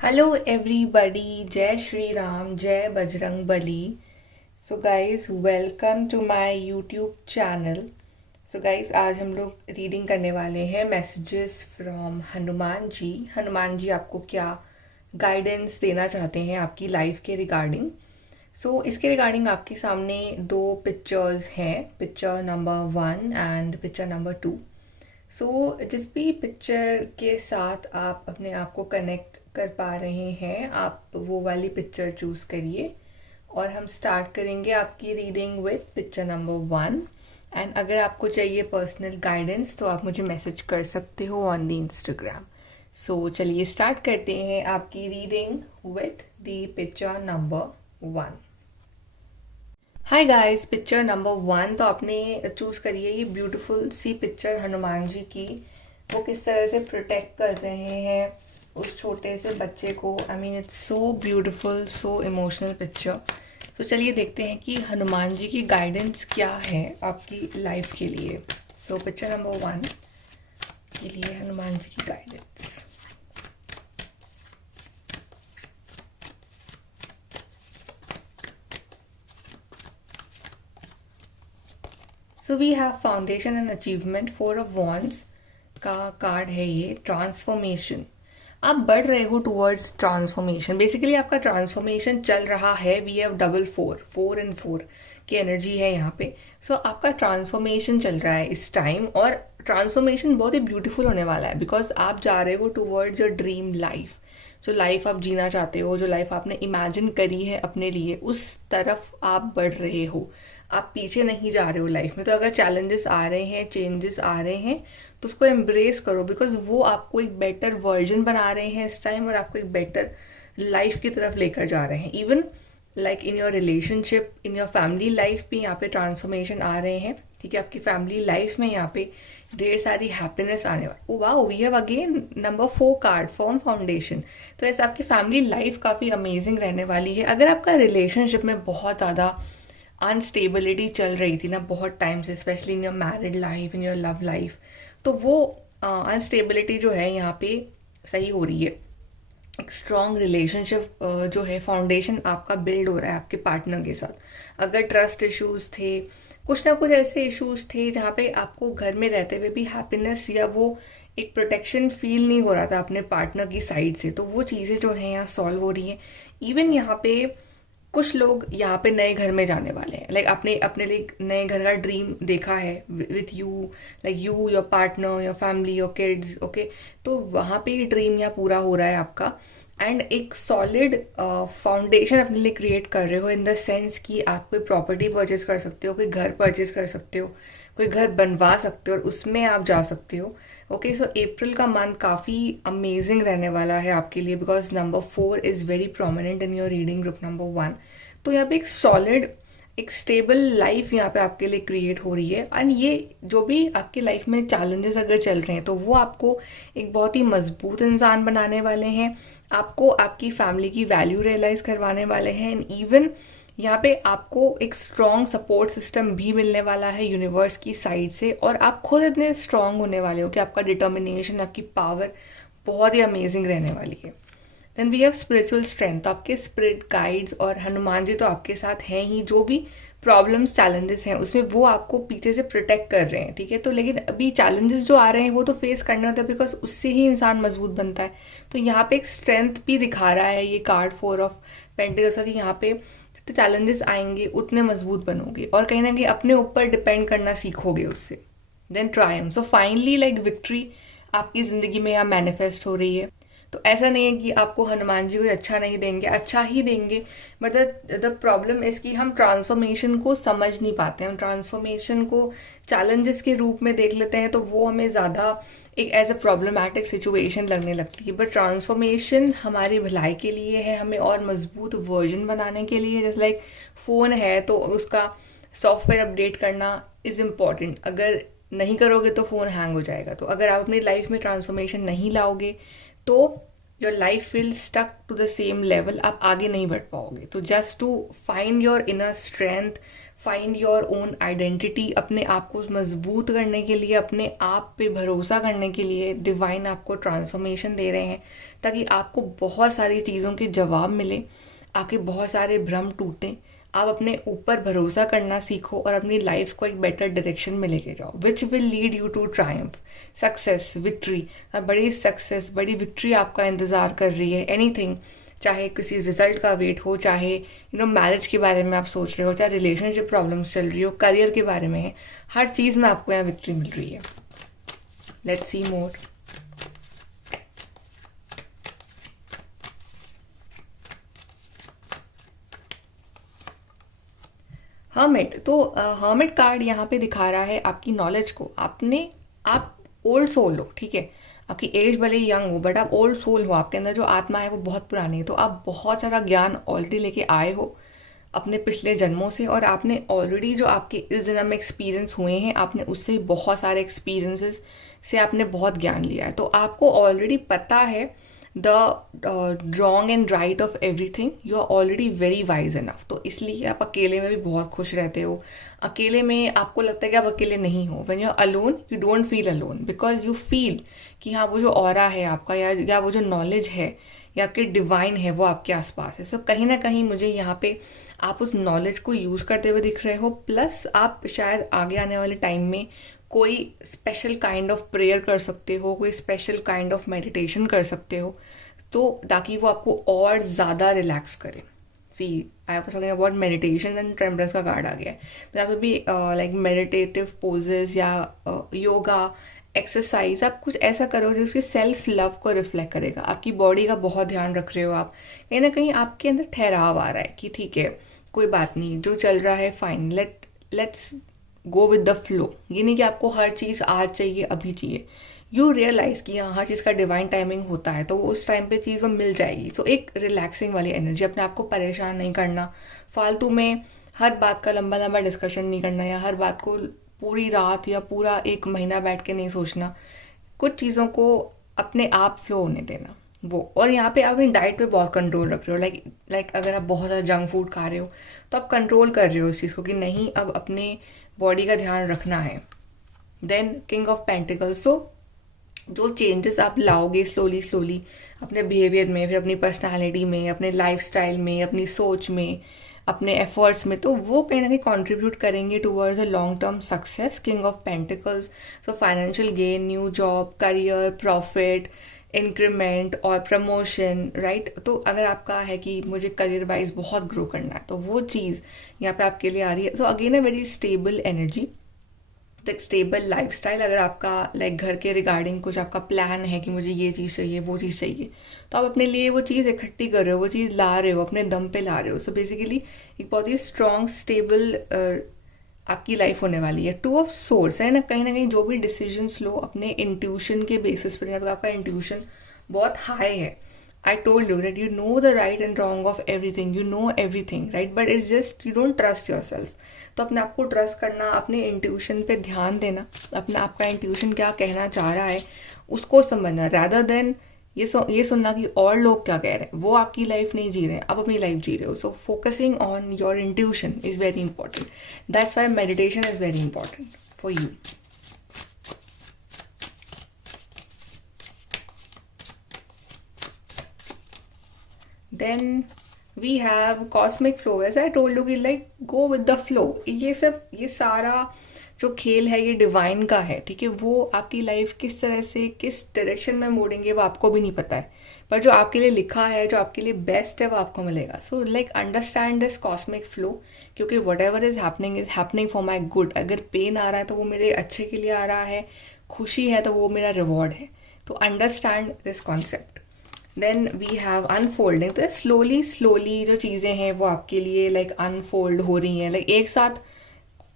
Hello everybody, Jai Shri Ram, Jai Bajrang Bali. So guys, welcome to my YouTube channel. So guys, आज हम लोग reading करने वाले हैं मैसेजेस फ्रॉम हनुमान जी। हनुमान जी आपको क्या गाइडेंस देना चाहते हैं आपकी लाइफ के रिगार्डिंग। इसके रिगार्डिंग आपके सामने दो पिक्चर्स हैं, picture number 1 and picture number 2। जिस भी पिक्चर के साथ आप अपने आप को कनेक्ट कर पा रहे हैं, आप वो वाली पिक्चर चूज़ करिए और हम स्टार्ट करेंगे आपकी reading with picture number 1। And अगर आपको चाहिए पर्सनल गाइडेंस तो आप मुझे मैसेज कर सकते हो ऑन द इंस्टाग्राम। चलिए स्टार्ट करते हैं आपकी reading with the picture number 1। Hi guys, picture number 1 तो आपने चूज़ करी है ये ब्यूटीफुल सी पिक्चर हनुमान जी की। वो किस तरह से प्रोटेक्ट कर रहे हैं उस छोटे से बच्चे को। I mean it's so beautiful, so emotional picture. चलिए देखते हैं कि हनुमान जी की गाइडेंस क्या है आपकी लाइफ के लिए। पिक्चर नंबर 1 के लिए हनुमान जी की guidance. We have foundation and achievement, 4 of wands का कार्ड है ये। ट्रांसफॉर्मेशन, आप बढ़ रहे हो टूवर्ड्स ट्रांसफॉर्मेशन। बेसिकली आपका ट्रांसफॉर्मेशन चल रहा है। वी हैव डबल 4 एंड 4 की एनर्जी है यहाँ पे। आपका ट्रांसफॉर्मेशन चल रहा है इस टाइम, और ट्रांसफॉर्मेशन बहुत ही ब्यूटीफुल होने वाला है बिकॉज आप जा रहे हो टूवर्ड्स योर ड्रीम लाइफ। जो लाइफ आप जीना चाहते हो, जो लाइफ आपने इमेजिन करी है अपने लिए, उस तरफ आप बढ़ रहे हो। आप पीछे नहीं जा रहे हो लाइफ में। तो अगर चैलेंजेस आ रहे हैं, चेंजेस आ रहे हैं, तो उसको एम्ब्रेस करो बिकॉज वो आपको एक बेटर वर्जन बना रहे हैं इस टाइम, और आपको एक बेटर लाइफ की तरफ लेकर जा रहे हैं। Even like in your relationship, in your family life भी यहाँ पे ट्रांसफॉर्मेशन आ रहे हैं। ठीक है, आपकी फैमिली लाइफ में यहाँ पे ढेर सारी हैप्पीनेस आने वाली। Oh wow, we have again number 4 card, firm foundation. तो ऐसे आपकी फैमिली लाइफ काफ़ी अमेजिंग रहने वाली है। अगर आपका रिलेशनशिप में बहुत ज़्यादा अनस्टेबिलिटी चल रही थी ना बहुत टाइम से, specially in your married life, in your love life, तो वो अनस्टेबिलिटी जो है यहाँ पे सही हो रही है। एक स्ट्रॉन्ग रिलेशनशिप जो है, फाउंडेशन आपका बिल्ड हो रहा है आपके पार्टनर के साथ। अगर ट्रस्ट इश्यूज थे, कुछ ना कुछ ऐसे इश्यूज थे जहाँ पे आपको घर में रहते हुए भी हैप्पीनेस या वो एक प्रोटेक्शन फील नहीं हो रहा था अपने पार्टनर की साइड से, तो वो चीज़ें जो हैं यहाँ सॉल्व हो रही हैं। इवन यहाँ पे कुछ लोग यहाँ पे नए घर में जाने वाले हैं। लाइक आपने अपने लिए नए घर का ड्रीम देखा है with you, like you, your partner, your family, your kids. Okay, तो वहाँ पे ये ड्रीम यहाँ पूरा हो रहा है आपका। एंड एक सॉलिड फाउंडेशन अपने लिए क्रिएट कर रहे हो इन द सेंस कि आप कोई प्रॉपर्टी परचेज कर सकते हो, कोई घर परचेज कर सकते हो, कोई घर बनवा सकते हो और उसमें आप जा सकते हो। ओके, अप्रैल का मंथ काफ़ी अमेजिंग रहने वाला है आपके लिए because number 4 is very prominent in your reading group number 1। तो यहाँ पे एक सॉलिड, एक स्टेबल लाइफ यहाँ पे आपके लिए क्रिएट हो रही है। एंड ये जो भी आपकी लाइफ में चैलेंजेस अगर चल रहे हैं तो वो आपको एक बहुत ही मजबूत इंसान बनाने वाले हैं। आपको आपकी फैमिली की वैल्यू रियलाइज़ करवाने वाले हैं। एंड इवन यहाँ पे आपको एक स्ट्रॉन्ग सपोर्ट सिस्टम भी मिलने वाला है यूनिवर्स की साइड से, और आप खुद इतने स्ट्रॉन्ग होने वाले हो कि आपका डिटर्मिनेशन, आपकी पावर बहुत ही अमेजिंग रहने वाली है। Then we have spiritual strength. आपके स्पिरिट गाइड्स और हनुमान जी तो आपके साथ हैं ही। जो भी प्रॉब्लम्स, चैलेंजेस हैं उसमें वो आपको पीछे से प्रोटेक्ट कर रहे हैं। ठीक है, तो लेकिन अभी चैलेंजेस जो आ रहे हैं वो तो फेस करना होता है बिकॉज उससे ही इंसान मजबूत बनता है। तो यहाँ पे एक स्ट्रेंथ भी दिखा रहा है ये कार्ड 4 ऑफ पेंटिकल्स का, कि यहाँ पे जितने चैलेंजेस आएंगे उतने मजबूत बनोगे और कहीं ना कहीं अपने ऊपर डिपेंड करना सीखोगे उससे। Then triumph, finally like victory आपकी ज़िंदगी में यहाँ मैनिफेस्ट हो रही है। तो ऐसा नहीं है कि आपको हनुमान जी कोई अच्छा नहीं देंगे, अच्छा ही देंगे। बट द प्रॉब्लम इज़ कि हम ट्रांसफॉर्मेशन को समझ नहीं पाते। हम ट्रांसफॉर्मेशन को चैलेंजेस के रूप में देख लेते हैं तो वो हमें ज़्यादा एक एज अ प्रॉब्लमैटिक सिचुएशन लगने लगती है। बट ट्रांसफॉर्मेशन हमारी भलाई के लिए है, हमें और मजबूत वर्जन बनाने के लिए। जैसे लाइक फ़ोन है तो उसका सॉफ्टवेयर अपडेट करना इज़ इम्पॉर्टेंट। अगर नहीं करोगे तो फ़ोन हैंग हो जाएगा। तो अगर आप अपनी लाइफ में ट्रांसफॉर्मेशन नहीं लाओगे तो your life will stuck to the same level, आप आगे नहीं बढ़ पाओगे। तो just to find your inner strength, find your own identity, अपने आप को मजबूत करने के लिए, अपने आप पे भरोसा करने के लिए डिवाइन आपको ट्रांसफॉर्मेशन दे रहे हैं, ताकि आपको बहुत सारी चीज़ों के जवाब मिले, आपके बहुत सारे भ्रम टूटें, आप अपने ऊपर भरोसा करना सीखो और अपनी लाइफ को एक बेटर डायरेक्शन में लेके जाओ, which will lead you to triumph, success, victory. बड़ी सक्सेस, बड़ी विक्ट्री आपका इंतज़ार कर रही है। एनीथिंग, चाहे किसी रिजल्ट का वेट हो, चाहे मैरिज के बारे में आप सोच रहे हो, चाहे रिलेशनशिप प्रॉब्लम्स चल रही हो, करियर के बारे में है, हर चीज़ में आपको यहाँ विक्ट्री मिल रही है। Let's see more. हर्मिट, तो हर्मिट कार्ड यहाँ पे दिखा रहा है आपकी नॉलेज को। आप ओल्ड सोल हो, ठीक है, आपकी एज भले ही यंग हो, बट आप ओल्ड सोल हो, आपके अंदर जो आत्मा है वो बहुत पुरानी है। तो आप बहुत सारा ज्ञान ऑलरेडी लेके आए हो अपने पिछले जन्मों से, और आपने ऑलरेडी जो आपके इस जन्म में एक्सपीरियंस हुए हैं, आपने उससे बहुत सारे एक्सपीरियंसेस से आपने बहुत ज्ञान लिया है। तो आपको ऑलरेडी पता है the wrong and right of everything, you are already very wise enough. तो इसलिए आप अकेले में भी बहुत खुश रहते हो। अकेले में आपको लगता है कि आप अकेले नहीं हो। When you are alone you don't feel alone, because you feel कि हाँ, वो जो ऑरा है आपका, या वो जो नॉलेज है या आपके डिवाइन है, वो आपके आसपास है। सो कहीं ना कहीं मुझे यहाँ पे आप उस नॉलेज को यूज़ करते हुए दिख रहे हो, प्लस आप शायद आगे आने वाले टाइम में कोई स्पेशल काइंड ऑफ प्रेयर कर सकते हो, कोई स्पेशल काइंड ऑफ मेडिटेशन कर सकते हो, तो ताकि वो आपको और ज़्यादा रिलैक्स करे। See, I was talking about meditation and temperance का कार्ड आ गया है। तो यहाँ पे भी लाइक मेडिटेटिव पोजेस या योगा एक्सरसाइज, आप कुछ ऐसा करो जो उसके सेल्फ लव को रिफ्लेक्ट करेगा। आपकी बॉडी का बहुत ध्यान रख रहे हो आप, कहीं ना कहीं आपके अंदर ठहराव आ रहा है कि ठीक है, कोई बात नहीं, जो चल रहा है fine, let's go with the flow. ये नहीं कि आपको हर चीज़ आज चाहिए, अभी चाहिए। यू रियलाइज़ कि हाँ, हर चीज़ का डिवाइन टाइमिंग होता है, तो वो उस टाइम पे चीज़ वो मिल जाएगी। सो एक रिलैक्सिंग वाली एनर्जी, अपने आप को परेशान नहीं करना, फालतू में हर बात का लंबा लंबा डिस्कशन नहीं करना, या हर बात को पूरी रात या पूरा एक महीना बैठ के नहीं सोचना। कुछ चीज़ों को अपने आप फ्लो होने देना वो। और यहाँ पे आप अपनी डाइट पे बहुत कंट्रोल रख रहे हो। लाइक अगर आप बहुत ज़्यादा जंक फूड खा रहे हो, तो आप कंट्रोल कर रहे हो इस चीज़ को कि नहीं, अब अपने बॉडी का ध्यान रखना है। देन किंग ऑफ पेंटिकल्स, तो जो चेंजेस आप लाओगे स्लोली स्लोली अपने बिहेवियर में, फिर अपनी पर्सनालिटी में, अपने लाइफस्टाइल में, अपनी सोच में, अपने एफर्ट्स में, तो वो कहीं ना कहीं कंट्रीब्यूट करेंगे towards a long term success. King of pentacles, so financial gain, new job, career, profit, increment और प्रमोशन, राइट। तो अगर आपका है कि मुझे करियर वाइज बहुत ग्रो करना है, तो वो चीज़ यहाँ पे आपके लिए आ रही है। So again a very stable energy, एक स्टेबल लाइफस्टाइल। अगर आपका लाइक घर के रिगार्डिंग कुछ आपका प्लान है कि मुझे ये चीज़ चाहिए, वो चीज़ चाहिए, तो आप अपने लिए वो चीज़ इकट्ठी कर रहे हो, वो चीज़ ला रहे हो, अपने दम पे ला रहे हो। सो बेसिकली एक बहुत ही स्ट्रॉन्ग स्टेबल आपकी लाइफ होने वाली है। टू ऑफ सोर्स है ना, कहीं जो भी डिसीजंस लो अपने इंट्यूशन के बेसिस पर, अगर आपका इंट्यूशन बहुत हाई है, I told you that you know the right and wrong of everything, you know everything, right? But it's just you don't trust yourself. तो अपने आप को ट्रस्ट करना, अपने इंट्यूशन पे ध्यान देना, अपने आपका इंट्यूशन क्या कहना चाह रहा है उसको समझना, rather than ये सुनना कि और लोग क्या कह रहे हैं। वो आपकी लाइफ नहीं जी रहे हैं, आप अपनी लाइफ जी रहे हो। So focusing on your intuition is very important. That's why meditation is very important for you. Then we have cosmic flow. वैसे आई टोल्ड यू कि like go with the flow. ये सारा जो खेल है ये डिवाइन का है, ठीक है। वो आपकी लाइफ किस तरह से किस डायरेक्शन में मोड़ेंगे वो आपको भी नहीं पता है, पर जो आपके लिए लिखा है, जो आपके लिए बेस्ट है, वो आपको मिलेगा। So like understand this cosmic flow, क्योंकि whatever is happening for my good. अगर पेन आ रहा है तो वो मेरे अच्छे के लिए आ रहा है, खुशी है तो वो मेरा रिवॉर्ड है। तो understand this concept. Then we have unfolding. तो स्लोली जो चीज़ें हैं वो आपके लिए लाइक अनफोल्ड हो रही हैं। लाइक एक साथ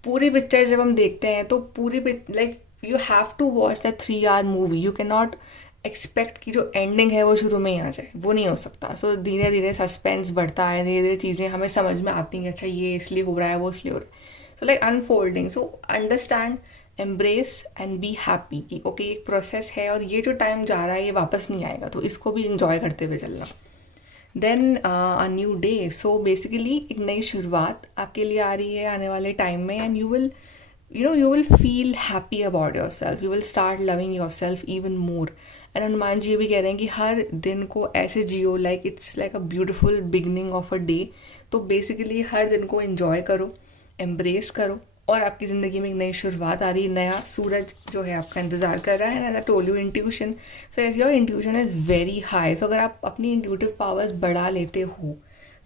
पूरी पिक्चर जब हम देखते हैं तो पूरी like you have to watch the 3 hour movie. You can not expect कि जो एंडिंग है वो शुरू में ही आ जाए, वो नहीं हो सकता। सो धीरे धीरे सस्पेंस बढ़ता है, धीरे धीरे चीज़ें हमें समझ में आती हैं, अच्छा ये इसलिए हो रहा है, वो इसलिए हो रहा है। So like unfolding. So understand, embrace and be happy कि ओके एक प्रोसेस है और ये जो टाइम जा रहा है ये वापस नहीं आएगा, तो इसको भी इंजॉय करते हुए चलना। Then a new day, so basically एक नई शुरुआत आपके लिए आ रही है आने वाले टाइम में, and you will feel happy about yourself, you will start loving yourself even more. And Hanuman ji ये भी कह रहे हैं कि हर दिन को ऐसे जियो like it's like a beautiful beginning of a day. तो बेसिकली हर दिन को एंजॉय करो, एम्ब्रेस करो, और आपकी ज़िंदगी में एक नई शुरुआत आ रही है, नया सूरज जो है आपका इंतज़ार कर रहा है। And I told you intuition, so as your intuition is very high, so अगर आप अपनी इंट्यूटिव पावर्स बढ़ा लेते हो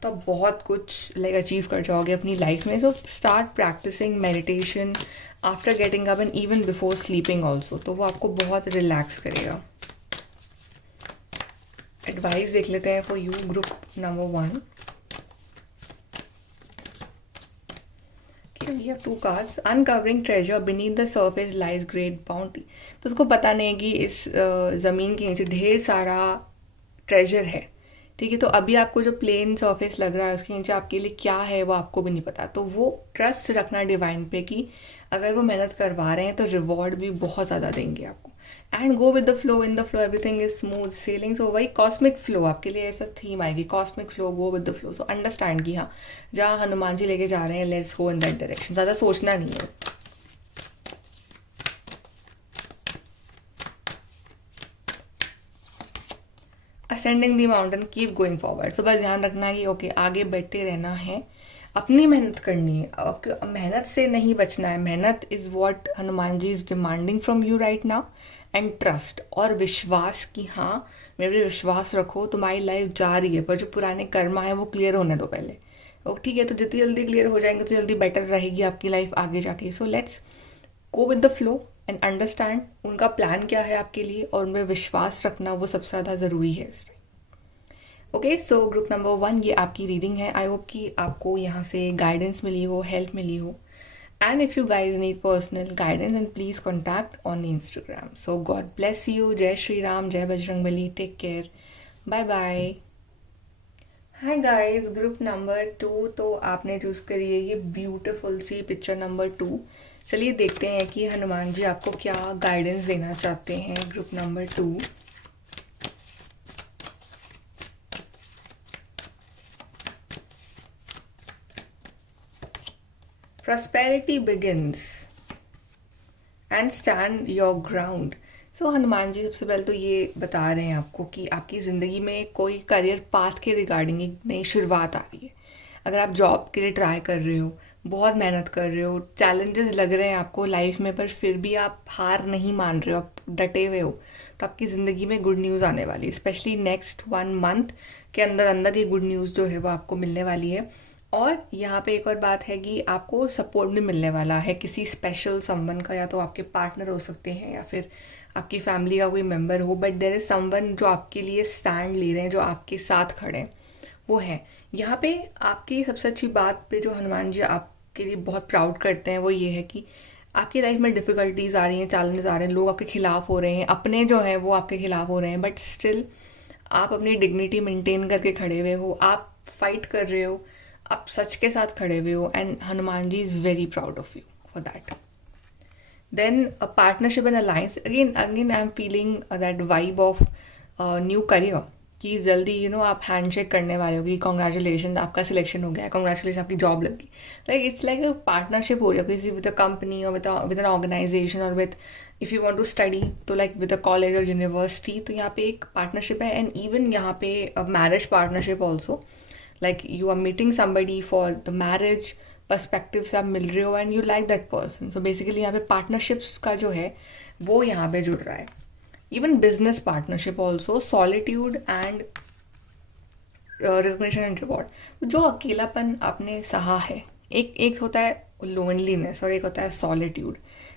तो आप बहुत कुछ लाइक अचीव कर जाओगे अपनी लाइफ में। So start practicing meditation after getting up and even before sleeping also, तो वो आपको बहुत रिलैक्स करेगा। एडवाइस देख लेते हैं for you group number 1। We have 2 cards. Uncovering treasure beneath the surface lies great bounty. तो उसको पता नहीं कि इस ज़मीन के नीचे ढेर सारा ट्रेजर है, ठीक है। तो अभी आपको जो प्लेन सरफेस लग रहा है उसके नीचे आपके लिए क्या है वो आपको भी नहीं पता। तो वो ट्रस्ट रखना डिवाइन पे कि अगर वो मेहनत करवा रहे हैं तो रिवॉर्ड भी बहुत ज़्यादा देंगे आपको। And go with the flow, in the flow everything is smooth sailing. So वही कॉस्मिक फ्लो आपके लिए ऐसा थीम आएगी, cosmic flow, go with the flow. So understand कि हाँ, जहाँ हनुमान जी लेके जा रहे हैं let's go in that direction, ज़्यादा सोचना नहीं है। Ascending the mountain, keep going forward. So बस ध्यान रखना कि ओके आगे बढ़ते रहना है, अपनी मेहनत करनी है, मेहनत से नहीं बचना है। मेहनत is what Hanuman ji is demanding from you right now. And trust और विश्वास कि हाँ मेरे विश्वास रखो, तुम्हारी लाइफ जा रही है, पर जो पुराने कर्मा है वो क्लियर होने दो पहले। ठीक है, तो जितनी जल्दी क्लियर हो जाएंगे तो जल्दी बेटर रहेगी आपकी लाइफ आगे जाके। So let's go with the flow and understand उनका प्लान क्या है आपके लिए, और उनमें विश्वास रखना वो सबसे ज़्यादा ज़रूरी है इस time. Okay, so group number 1 ये आपकी रीडिंग है। आई होप कि आपको यहाँ से गाइडेंस मिली हो, हेल्प मिली हो। And if you guys need personal guidance and please contact on Instagram. So God bless you. जय श्री राम, जय Bajrangbali, take care, bye bye. Hi guys, group number 2, तो आपने चूज़ करी है ये ब्यूटीफुल सी पिक्चर नंबर 2। चलिए देखते हैं कि हनुमान जी आपको क्या गाइडेंस देना चाहते हैं group number 2। Prosperity begins and stand your ground. So Hanuman ji सबसे पहले तो ये बता रहे हैं आपको कि आपकी ज़िंदगी में कोई करियर पाथ के रिगार्डिंग एक नई शुरुआत आ रही है। अगर आप जॉब के लिए ट्राई कर रहे हो, बहुत मेहनत कर रहे हो, चैलेंजेस लग रहे हैं आपको लाइफ में, पर फिर भी आप हार नहीं मान रहे हो, आप डटे हुए हो, तो आपकी ज़िंदगी में गुड न्यूज़ आने वाली है। स्पेशली नेक्स्ट 1 मंथ के अंदर अंदर ये गुड न्यूज़ जो है वो आपको मिलने वाली है। और यहाँ पे एक और बात है कि आपको सपोर्ट भी मिलने वाला है किसी स्पेशल समवन का, या तो आपके पार्टनर हो सकते हैं या फिर आपकी फैमिली का कोई मेम्बर हो, बट देयर इज़ समवन जो आपके लिए स्टैंड ले रहे हैं, जो आपके साथ खड़े हैं, वो है यहाँ पे। आपकी सबसे अच्छी बात पे जो हनुमान जी आपके लिए बहुत प्राउड करते हैं वो ये है कि आपकी लाइफ में डिफ़िकल्टीज आ रही हैं, चैलेंजेस आ रहे हैं, लोग आपके खिलाफ हो रहे हैं, अपने जो है वो आपके खिलाफ हो रहे हैं, बट स्टिल आप अपनी डिग्निटी मेंटेन करके खड़े हुए हो, आप फाइट कर रहे हो, आप सच के साथ खड़े हुए हो, and Hanuman ji is very proud of you for that. Then a partnership and alliance, again I am feeling that vibe of new career कि जल्दी आप हैंडशेक करने वाले हो कि कॉन्ग्रेचुलेशन आपका सिलेक्शन हो गया, कॉन्ग्रेचुलेशन आपकी जॉब लग गई। Like it's like a partnership हो रही है किसी विद अ कंपनी और विद एन ऑर्गेनाइजेशन, और with if you want to study तो लाइक विद अ कॉलेज और यूनिवर्सिटी, तो यहाँ पे एक पार्टनरशिप है। एंड इवन यहाँ पे marriage partnership also, like you are meeting somebody for the marriage, perspective से आप मिल रहे हो and you like that person. So basically यहाँ पे पार्टनरशिप्स का जो है वो यहाँ पे जुड़ रहा है। Even business partnership also, solitude and recognition and reward. जो अकेलापन आपने सहा है, एक होता है लोनलीनेस और एक होता है सॉलिट्यूड।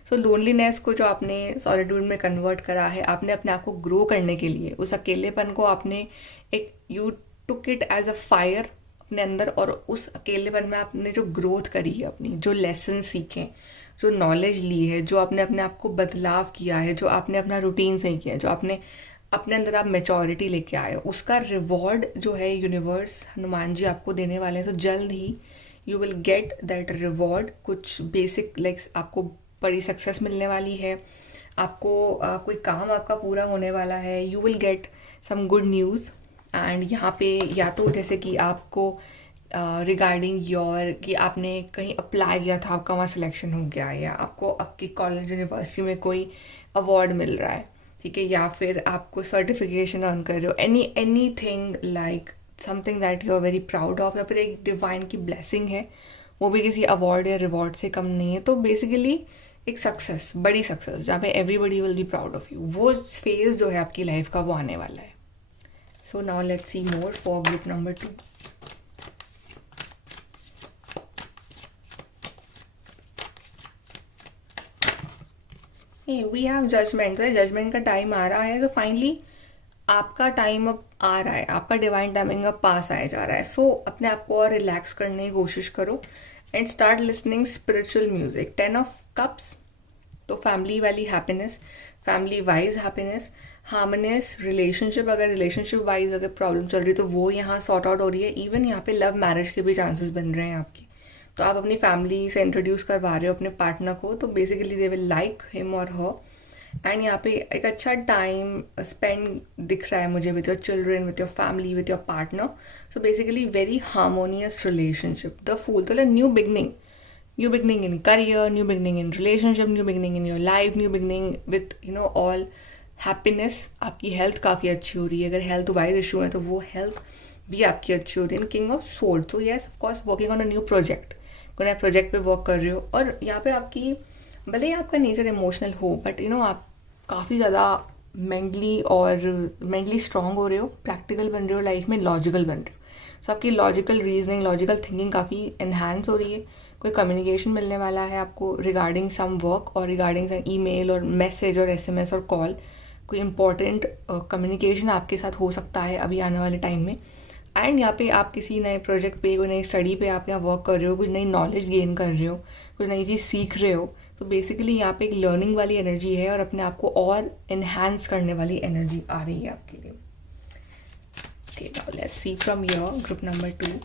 सो लोनलीनेस को जो आपने सॉलिट्यूड में कन्वर्ट करा है, आपने अपने आप को ग्रो करने के लिए उस अकेलेपन को आपने एक you took it as a fire अपने अंदर, और उस अकेलेपन में आपने जो ग्रोथ करी है, अपनी जो लेसन सीखे, जो नॉलेज ली है, जो आपने अपने आप को बदलाव किया है, जो आपने अपना रूटीन सही किया है, जो आपने अपने अंदर आप मेचोरिटी लेके आए हो, उसका रिवॉर्ड जो है यूनिवर्स हनुमान जी आपको देने वाले हैं। तो जल्द ही you will get that reward. कुछ बेसिक लाइक आपको बड़ी सक्सेस मिलने वाली है, आपको कोई काम आपका पूरा होने वाला है, you will get some good news and यहाँ पे या तो जैसे कि आपको रिगार्डिंग योर कि आपने कहीं अप्लाई किया था, आपका वहाँ सिलेक्शन हो गया, या आपको आपकी कॉलेज यूनिवर्सिटी में कोई अवार्ड मिल रहा है, ठीक है, या फिर आपको सर्टिफिकेशन अर्न कर रहे हो, anything like something that you are very proud of, या फिर एक डिवाइन की ब्लेसिंग है, वो भी किसी अवार्ड या रिवॉर्ड से कम नहीं है। तो बेसिकली एक सक्सेस, बड़ी सक्सेस जहाँ पे everybody will be proud of you, वो फेज जो है आपकी लाइफ का वो आने वाला है। So now let's see more for group number 2। We have judgement. तो जजमेंट का टाइम आ रहा है, तो फाइनली आपका टाइम अब आ रहा है, आपका डिवाइन टाइमिंग अब पास आया जा रहा है। सो अपने आप को और रिलैक्स करने की कोशिश करो and start listening spiritual music. 10 of Cups, तो फैमिली वाली happiness, family wise happiness, harmonious relationship, अगर रिलेशनशिप वाइज अगर प्रॉब्लम चल रही है तो वो यहाँ सॉर्ट आउट हो रही है। इवन यहाँ पे लव मैरिज के भी चांसेस बन रहे हैं आपकी, तो आप अपनी फैमिली से इंट्रोड्यूस करवा रहे हो अपने पार्टनर को, तो basically they will like him और हर। एंड यहाँ पे एक अच्छा टाइम स्पेंड दिख रहा है मुझे with your children, with your family, with your partner. So basically very harmonious relationship. The fool, तो new beginning in career, new beginning in relationship, new beginning in your life, new beginning with all happiness. आपकी health काफ़ी अच्छी हो रही है, अगर health wise issue है तो वो हेल्थ भी आपकी अच्छी हो रही है। किंग ऑफ सोर्ड, तो yes of course working on a new project, कोई नया प्रोजेक्ट पे वर्क कर रहे हो, और यहाँ पे आपकी भले ही आपका नेचर इमोशनल हो, बट आप काफ़ी ज़्यादा मेंटली स्ट्रांग हो रहे हो, प्रैक्टिकल बन रहे हो लाइफ में, लॉजिकल बन रहे हो। सो आपकी लॉजिकल रीजनिंग, लॉजिकल थिंकिंग काफ़ी इन्हांस हो रही है। कोई कम्युनिकेशन मिलने वाला है आपको रिगार्डिंग सम वर्क और रिगार्डिंग सम ईमेल और मैसेज और एसएमएस और कॉल। कोई इंपॉर्टेंट कम्युनिकेशन आपके साथ हो सकता है अभी आने वाले टाइम में। एंड यहाँ पे आप किसी नए प्रोजेक्ट पे, कोई नई स्टडी पे आप यहाँ वर्क कर रहे हो, कुछ नई नॉलेज गेन कर रहे हो, कुछ नई चीज़ सीख रहे हो। तो बेसिकली यहाँ पे एक लर्निंग वाली एनर्जी है और अपने आप को और इन्हांस करने वाली एनर्जी आ रही है आपके लिए। Okay, now let's see from your group number 2।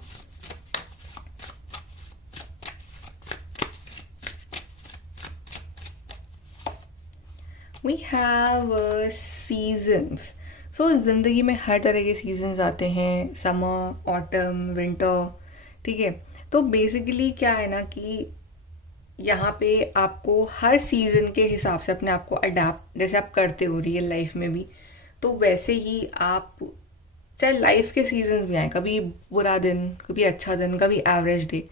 We have seasons. So ज़िंदगी में हर तरह के सीजन्स आते हैं, समर, ऑटम, विंटर, ठीक है। तो बेसिकली क्या है ना कि यहाँ पे आपको हर सीज़न के हिसाब से अपने आप को अडाप्ट, जैसे आप करते हो रियल लाइफ में भी, तो वैसे ही आप, चाहे लाइफ के सीजन्स भी आए, कभी बुरा दिन, कभी अच्छा दिन, कभी एवरेज डे,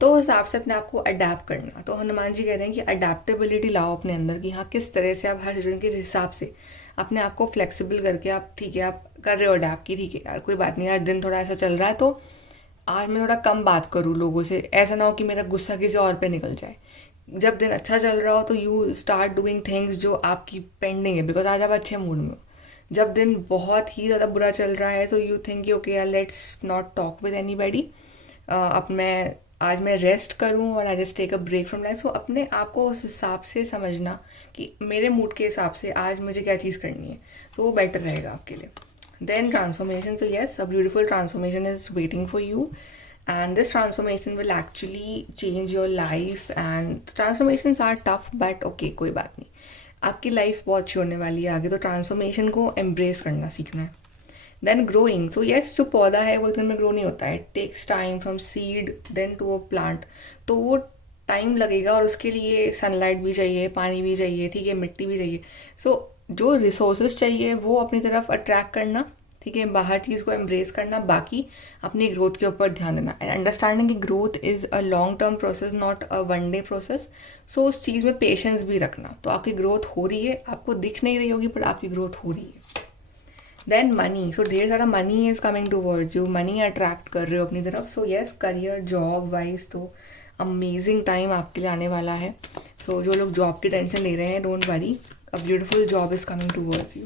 तो उस हिसाब से अपने आप को अडाप्ट करना। तो हनुमान जी कह रहे हैं कि अडेप्टेबिलिटी लाओ अपने अंदर, कि हाँ किस तरह से आप हर सिचुएशन के हिसाब से अपने आप को फ्लेक्सिबल करके आप, ठीक है, आप कर रहे हो अडेप्ट, की ठीक है यार कोई बात नहीं, आज दिन थोड़ा ऐसा चल रहा है तो आज मैं थोड़ा कम बात करूँ लोगों से, ऐसा ना हो कि मेरा गुस्सा किसी और पे निकल जाए। जब दिन अच्छा चल रहा हो तो यू स्टार्ट डूइंग थिंग्स जो आपकी पेंडिंग है, बिकॉज आज आप अच्छे मूड में हो। जब दिन बहुत ही ज़्यादा बुरा चल रहा है तो यू थिंक ओके यार let's not talk with anybody, अब आज मैं रेस्ट करूं और I just take a break from life. So अपने आप को उस हिसाब से समझना कि मेरे मूड के हिसाब से आज मुझे क्या चीज़ करनी है, तो वो बेटर रहेगा आपके लिए। Then transformation, so yes, a beautiful transformation is waiting for you and this transformation will actually change your life, and transformations are tough but okay, कोई बात नहीं, आपकी लाइफ बहुत अच्छी होने वाली है आगे, तो ट्रांसफॉर्मेशन को एम्ब्रेस करना सीखना है। देन ग्रोइंग, सो येस, जो पौधा है वो एक दिन में ग्रो नहीं होता है, takes time from seed then to a plant, तो वो टाइम लगेगा और उसके लिए सनलाइट भी चाहिए, पानी भी चाहिए, ठीक है, मिट्टी भी चाहिए। सो जो रिसोर्सेज चाहिए वो अपनी तरफ अट्रैक्ट करना, ठीक है, बाहर चीज़ को एम्ब्रेस करना, बाकी अपनी ग्रोथ के ऊपर ध्यान देना एंड अंडरस्टैंडिंग कि growth is a long term process, not a one day process. So उस चीज़ में पेशेंस भी रखना, तो आपकी ग्रोथ हो रही है, आपको दिख नहीं रही होगी पर आपकी ग्रोथ हो रही है। देन मनी, सो ढेर सारा money is coming towards you, money attract कर रहे हो अपनी तरफ। So yes, career job wise तो अमेजिंग टाइम आपके लिए आने वाला है। सो जो लोग जॉब की टेंशन ले रहे हैं, don't worry, a beautiful job is coming towards you.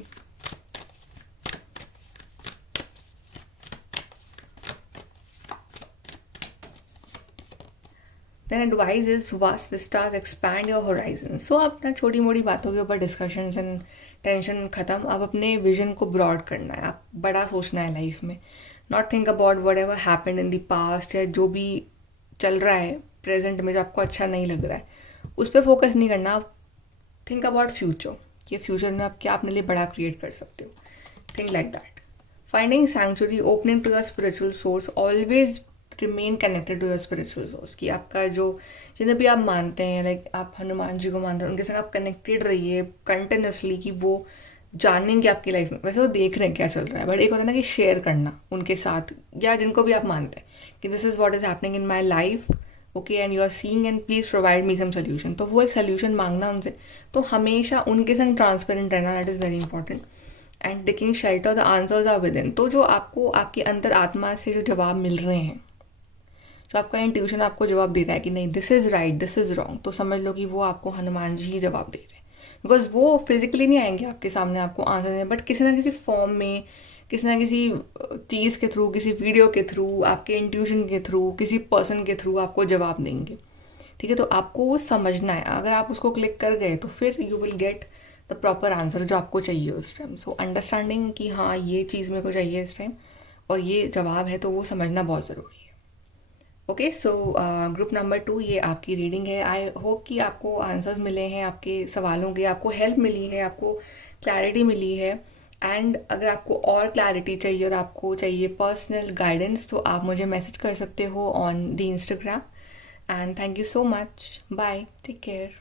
Then advice is vast vistas, expand your horizon. So आप अपना छोटी मोटी बातों के ऊपर डिस्कशंस एंड टेंशन ख़त्म, आप अपने विजन को ब्रॉड करना है, आप बड़ा सोचना है लाइफ में, not think about what ever happened in the past, या जो भी चल रहा है प्रेजेंट में जो आपको अच्छा नहीं लग रहा है उस पर फोकस नहीं करना। आप थिंक अबाउट फ्यूचर, कि फ्यूचर में आप क्या अपने लिए बड़ा क्रिएट कर सकते हो, think like that. Finding sanctuary, opening to your spiritual source, always remain connected to your spiritual source. कि आपका जो जिन्हें भी आप मानते हैं, लाइक आप हनुमान जी को मानते हैं, उनके संग आप कनेक्टेड रहिए कंटिन्यूसली, कि वो जानेंगे आपकी लाइफ में। वैसे वो देख रहे हैं क्या चल रहा है, बट एक होता है ना कि शेयर करना उनके साथ, या जिनको भी आप मानते हैं कि this is what is happening in my life, okay, and you are seeing and please provide me some solution. तो वो एक सोल्यूशन मांगना उनसे, तो हमेशा उनके संग ट्रांसपेरेंट रहना, that is very important. And taking shelter, the answers are within. तो जो आपको आपके अंतर आत्मा से जो जवाब मिल रहे हैं, जो आपका इंट्यूशन आपको जवाब दे रहा है कि नहीं this is right, this is wrong, तो समझ लो कि वो आपको हनुमान जी ही जवाब दे रहे हैं। बिकॉज वो फिजिकली नहीं आएंगे आपके सामने आपको आंसर देने, बट किसी ना किसी फॉर्म में, किसी ना किसी चीज़ के थ्रू, किसी वीडियो के थ्रू, आपके इंट्यूशन के थ्रू, किसी पर्सन के थ्रू आपको जवाब देंगे। ठीक है, तो आपको वो समझना है। अगर आप उसको क्लिक कर गए तो फिर you will get the proper answer जो आपको चाहिए उस टाइम। सो अंडरस्टैंडिंग कि हाँ ये चीज़ मेरे को चाहिए इस टाइम और ये जवाब है, तो वो समझना बहुत ज़रूरी है। ओके, सो ग्रुप नंबर 2 ये आपकी रीडिंग है। आई होप कि आपको आंसर्स मिले हैं आपके सवालों के, आपको हेल्प मिली है, आपको क्लैरिटी मिली है। एंड अगर आपको और क्लैरिटी चाहिए और आपको चाहिए पर्सनल गाइडेंस, तो आप मुझे मैसेज कर सकते हो on the Instagram. And thank you so much, bye, take care.